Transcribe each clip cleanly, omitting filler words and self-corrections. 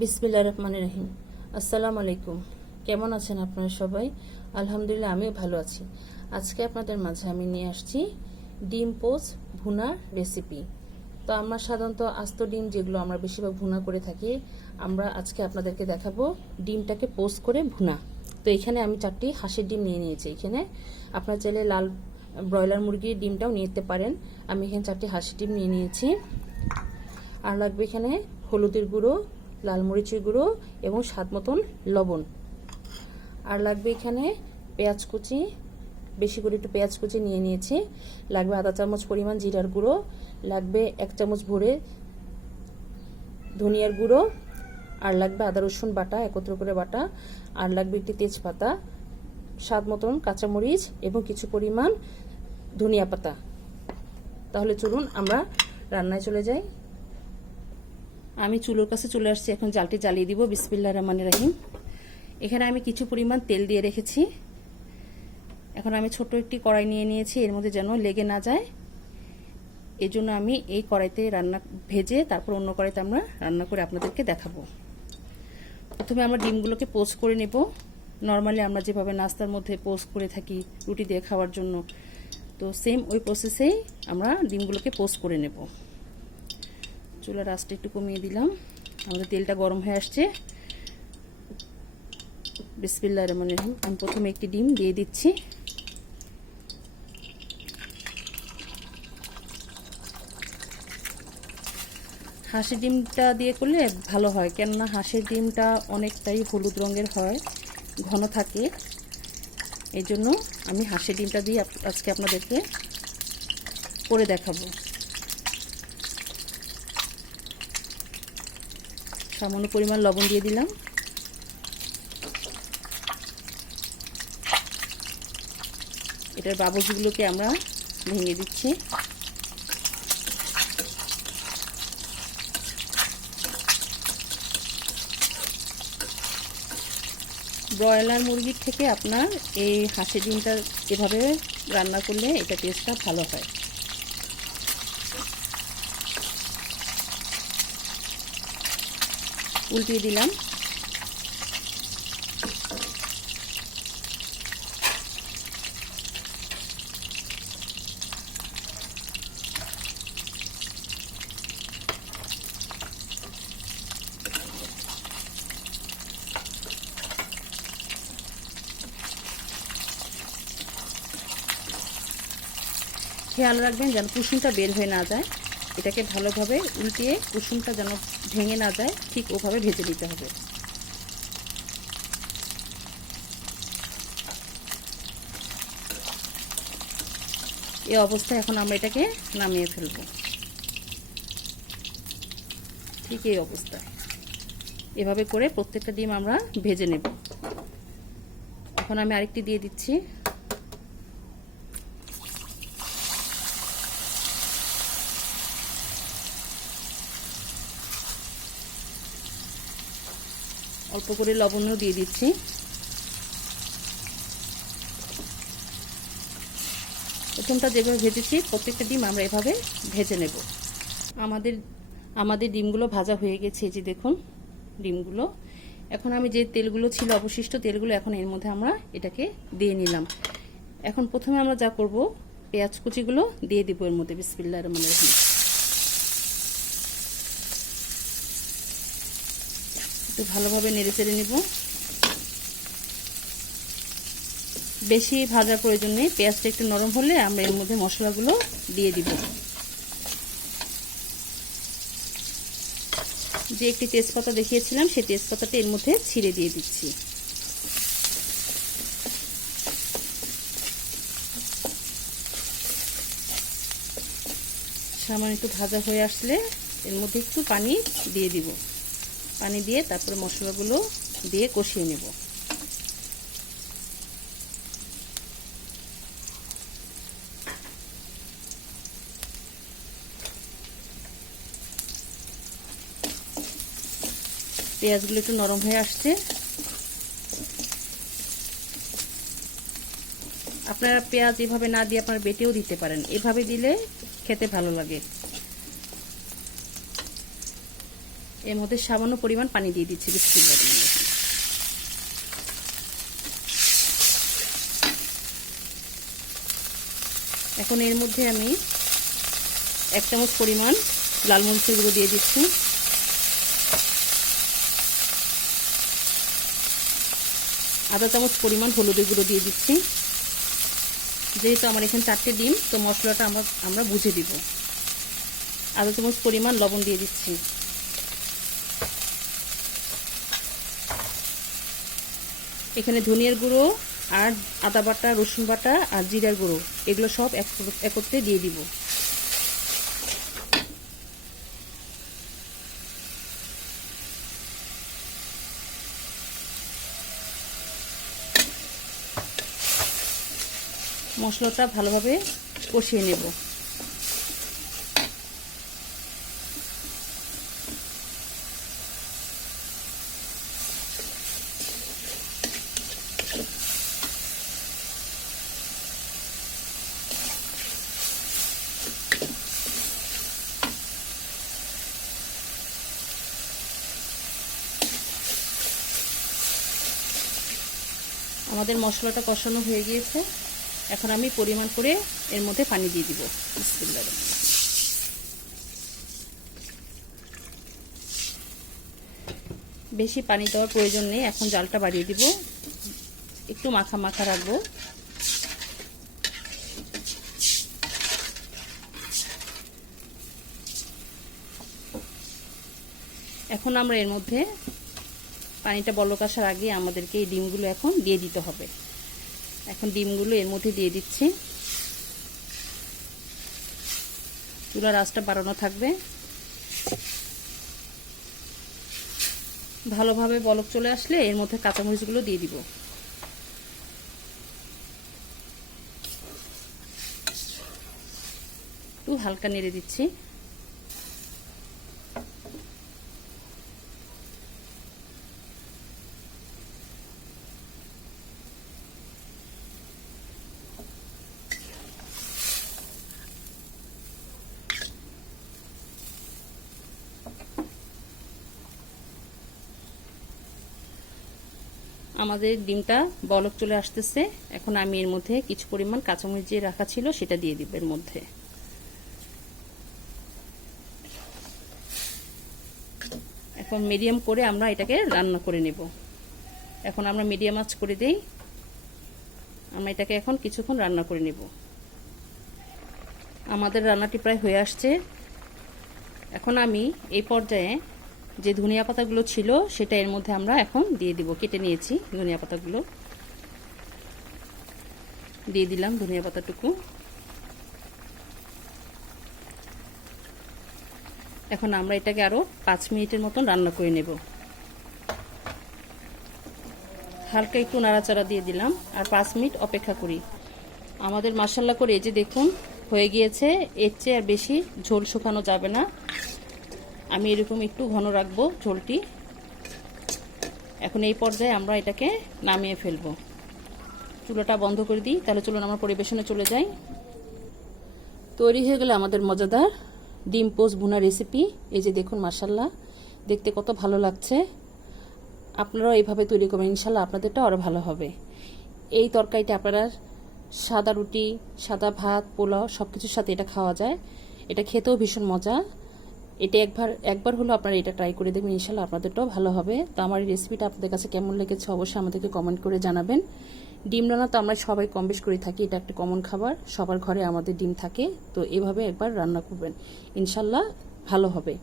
বিসমিল্লাহির রহমানির রহিম। আসসালামু আলাইকুম। কেমন আছেন আপনারা সবাই? আলহামদুলিল্লাহ, আমিও ভালো আছি। আজকে আপনাদের মাঝে আমি নিয়ে আসছি ডিম পোচ ভুনার রেসিপি। তো আমরা সাধারণত আস্ত ডিম যেগুলো আমরা বেশিরভাগ ভুনা করে থাকি, আমরা আজকে আপনাদেরকে দেখাবো ডিমটাকে পোচ করে ভুনা। তো এখানে আমি 4টি হাঁসের ডিম নিয়ে নিয়েছি। এখানে আপনারা চাইলে লাল ব্রয়লার মুরগির ডিমটাও নিতে পারেন। আমি এখানে 4টি হাঁসের ডিম নিয়ে নিয়েছি। আর লাগবে এখানে হলুদের গুঁড়ো, লাল মরিচের গুঁড়ো এবং স্বাদ মতন লবণ। আর লাগবে এখানে পেঁয়াজ কুচি, বেশি করে একটু পেঁয়াজ কুচি নিয়ে নিয়েছি। লাগবে আধা চামচ পরিমাণ জিরার গুঁড়ো, লাগবে 1 চামচ ভরে ধনিয়ার গুঁড়ো, আর লাগবে আদা রসুন বাটা একত্র করে বাটা, আর লাগবে একটি তেজপাতা, স্বাদ মতন কাঁচামরিচ এবং কিছু পরিমাণ ধনিয়া পাতা। তাহলে চলুন আমরা রান্নায় চলে যাই। আমি চুলোর কাছে চলে আসছি, এখন জালটি জ্বালিয়ে দিব। বিসমিল্লাহির রহমানির রহিম। এখানে আমি কিছু পরিমাণ তেল দিয়ে রেখেছি। এখন আমি ছোট একটি কড়াই নিয়ে নিয়েছি, এর মধ্যে যেন লেগে না যায় এই জন্য আমি এই কড়াইতে রান্না ভেজে তারপর অন্য কড়াইতে আমরা রান্না করে আপনাদেরকে দেখাবো। প্রথমে আমরা ডিমগুলোকে পোচ করে নেব। নর্মালি আমরা যেভাবে নাস্তার মধ্যে পোচ করে থাকি রুটি দিয়ে খাওয়ার জন্য, তো সেম ওই প্রসেসেই আমরা ডিমগুলোকে পোচ করে নেব। চুলার আঁচটা একটু কমিয়ে দিলাম। আমাদের তেলটা গরম হয়ে আসছে। বিসমিল্লাহির রহমানির রহিম। আমি প্রথমে একটি ডিম দিয়ে দিচ্ছি। হাঁসের ডিমটা দিয়ে করলে ভালো হয়, কেননা হাঁসের ডিমটা অনেকটাই হলুদ রঙের হয়, ঘন থাকে। এই জন্য আমি হাঁসের ডিমটা দিয়ে আজকে আপনাদেরকে করে দেখাবো। সামান্য পরিমাণ লবণ দিয়ে দিলাম। এটার বাবুজিগুলোকে আমরা ভেঙে দিচ্ছি। ব্রয়লার মুরগির থেকে আপনার এই হাঁসের ডিমটা এভাবে রান্না করলে এটা টেস্টটা ভালো হয়। উল্টিয়ে দিলাম। খেয়াল রাখবেন যেন কুসুমটা বের হয়ে না যায়। এটাকে ভালোভাবে উল্টিয়ে কুসুমটা যেন ভেঙে না যায়, ঠিক ওভাবে ভেজে নিতে হবে। এই অবস্থায় এখন আমরা এটাকে নামিয়ে ফেলব। ঠিক এই অবস্থায় এভাবে করে প্রত্যেকটা ডিম আমরা ভেজে নেব। এখন আমি আরেকটি দিয়ে দিচ্ছি। অল্প করে লবণও দিয়ে দিচ্ছি। প্রথমটা যেভাবে ভেজেছি প্রত্যেকটা ডিম আমরা এভাবে ভেজে নেব। আমাদের ডিমগুলো ভাজা হয়ে গেছে, এই যে দেখুন ডিমগুলো। এখন আমি যে তেলগুলো ছিল অবশিষ্ট তেলগুলো এখন এর মধ্যে আমরা এটাকে দিয়ে নিলাম। এখন প্রথমে আমরা যা করব, পেঁয়াজ কুচিগুলো দিয়ে দিব এর মধ্যে। বিসমিল্লাহির রহমানির রহিম। একটু ভালোভাবে নেড়ে চেড়ে নেব। বেশি ভাজার প্রয়োজন নেই, পেঁয়াজটা একটু নরম হলে আমরা এর মধ্যে মশলাগুলো দিয়ে দিব। যে একটি তেজপাতা দেখিয়েছিলাম সেই তেজপাতাটা এর মধ্যে ছিঁড়ে দিয়ে দিচ্ছি। সামান্য একটু ভাজা হয়ে আসলে এর মধ্যে একটু পানি দিয়ে দিব। পানি দিয়ে তারপরে মশলাগুলো দিয়ে কষিয়ে নেব। পেঁয়াজগুলো একটু নরম হয়ে আসছে। আপনারা পেঁয়াজ এভাবে না দিয়ে আপনারা বেটেও দিতে পারেন, এভাবে দিলে খেতে ভালো লাগে। এর মধ্যে সামান্য পরিমাণ পানি দিয়ে দিচ্ছি। বিসমিল্লাহ। এখন এর মধ্যে আমি 1 চামচ পরিমাণ লাল মরিচের গুঁড়ো দিয়ে দিচ্ছি, আধা চামচ পরিমাণ হলুদের গুঁড়ো দিয়ে দিচ্ছি। যেহেতু আমার এখানে 4টে ডিম, তো মশলাটা আমরা বুঝে দিব। আধা চামচ পরিমাণ লবণ দিয়ে দিচ্ছি। এখানে ধনিয়ার গুঁড়ো আর আদা বাটা, রসুন বাটা আর জিরার গুঁড়ো এগুলো সব একত্রে দিয়ে দিব। মশলাটা ভালোভাবে কষিয়ে নেব। আমাদের মশলাটা কষানো হয়ে গিয়েছে। এখন আমি পরিমাণ করে এর মধ্যে পানি দিয়ে দিব। বিসমিল্লাহ। বেশি পানি দেওয়ার প্রয়োজন নেই, এখন জালটা বাড়িয়ে দিব, একটু মাখা মাখা রাখবো। এখন আমরা এর মধ্যে পানিটা বলক আসার আগে আমাদেরকে এই ডিমগুলো এখন দিয়ে দিতে হবে। এখন ডিমগুলো এর মধ্যে দিয়ে দিচ্ছি। চুলার আঁচটা বাড়ানো থাকবে। ভালোভাবে বলক চলে আসলে এর মধ্যে কাঁচামরিচগুলো দিয়ে দিব। একটু হালকা নেড়ে দিচ্ছি। আমাদের ডিমটা বলক চলে আসতেছে। এখন আমি এর মধ্যে কিছু পরিমাণ কাঁচামরিচ যে রাখা ছিল সেটা দিয়ে দিব এর মধ্যে। এখন মিডিয়াম করে আমরা এটাকে রান্না করে নেব। এখন আমরা মিডিয়াম আঁচ করে দেই। আমরা এটাকে এখন কিছুক্ষণ রান্না করে নেব। আমাদের রান্নাটি প্রায় হয়ে আসছে। এখন আমি এই পর্যায়ে যে ধনিয়া পাতাগুলো ছিল সেটা এর মধ্যে আমরা এখন দিয়ে দিব। কেটে নিয়েছি ধনিয়া পাতাগুলো, দিয়ে দিলাম ধনিয়া পাতাটুকু। এখন আমরা এটাকে আরো 5 মিনিটের মতন রান্না করে নেব। হালকা একটু নাড়াচাড়া দিয়ে দিলাম আর 5 মিনিট অপেক্ষা করি। আমাদের মাশাআল্লাহ করে এই যে দেখুন হয়ে গিয়েছে। এর চেয়ে আর বেশি ঝোল শুকানো যাবে না। আমি এরকম একটু ঘন রাখবো ঝোলটি। এখন এই পর্যায়ে আমরা এটাকে নামিয়ে ফেলবো। চুলাটা বন্ধ করে দিই, তাহলে চলুন আমরা পরিবেশনে চলে যাই। তৈরি হয়ে গেল আমাদের মজাদার ডিম পোস্ট ভুনা রেসিপি। এই যে দেখুন মাশাআল্লাহ দেখতে কত ভালো লাগছে। আপনারাও এইভাবে তৈরি করবেন, ইনশাআল্লাহ আপনাদেরটা আরও ভালো হবে। এই তরকারিটা আপনারা সাদা রুটি, সাদা ভাত, পোলাও সব কিছুর সাথে এটা খাওয়া যায়। এটা খেতেও ভীষণ মজা। এটা একবার হলো আপনারা এটা ট্রাই করে দেখবেন, ইনশাআল্লাহ আপনাদেরটাও ভালো হবে। তো আমার এই রেসিপিটা আপনাদের কাছে কেমন লেগেছে অবশ্যই আমাদেরকে কমেন্ট করে জানাবেন। ডিম রান্না তো আমরা সবাই কম বেশ করে থাকি, এটা একটা কমন খাবার, সবার ঘরে আমাদের ডিম থাকে। তো এভাবে একবার রান্না করবেন, ইনশাআল্লাহ ভালো হবে।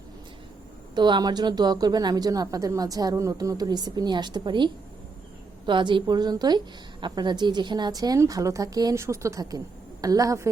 তো আমার জন্য দোয়া করবেন, আমি যেন আপনাদের মাঝে আরও নতুন নতুন রেসিপি নিয়ে আসতে পারি। তো আজ এই পর্যন্তই। আপনারা যে যেখানে আছেন ভালো থাকেন, সুস্থ থাকেন। আল্লাহ হাফেজ।